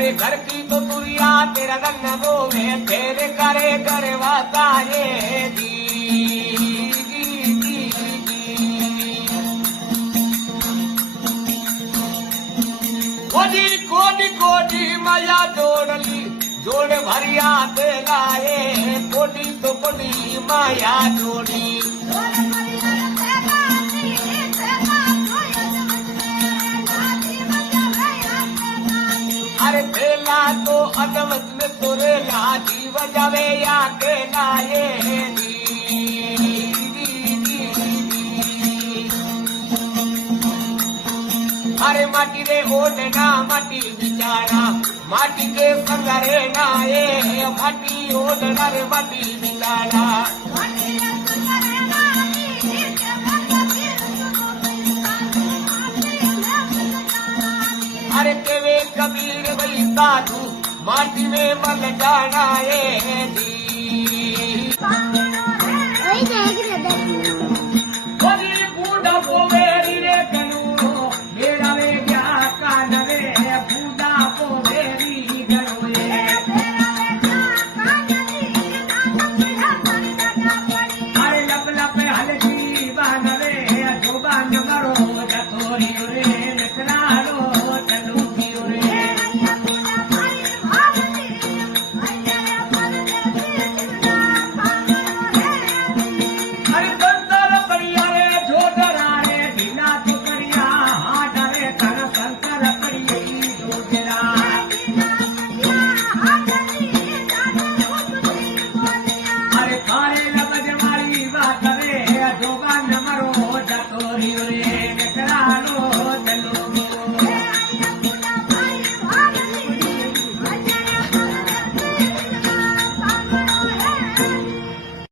अरे घर की तो दुनिया तेरा रंग रोवे तेरे करे करवाता रे दी कोडी कोडी कोडी माया जोड़ली जोड़ भरिया दे लाए कोडी तो कोडी माया जोड़ी अरे तेला तो अदमत में तोरे लाठी बजावे या के लाए अरे माटी रे ओढ़ना माटी बिचारा माटी के संगरे नाए माटी ओढ़ना रे माटी बिचारा अरे केवे कबीर भाई साधु माटी में मल जाना है दी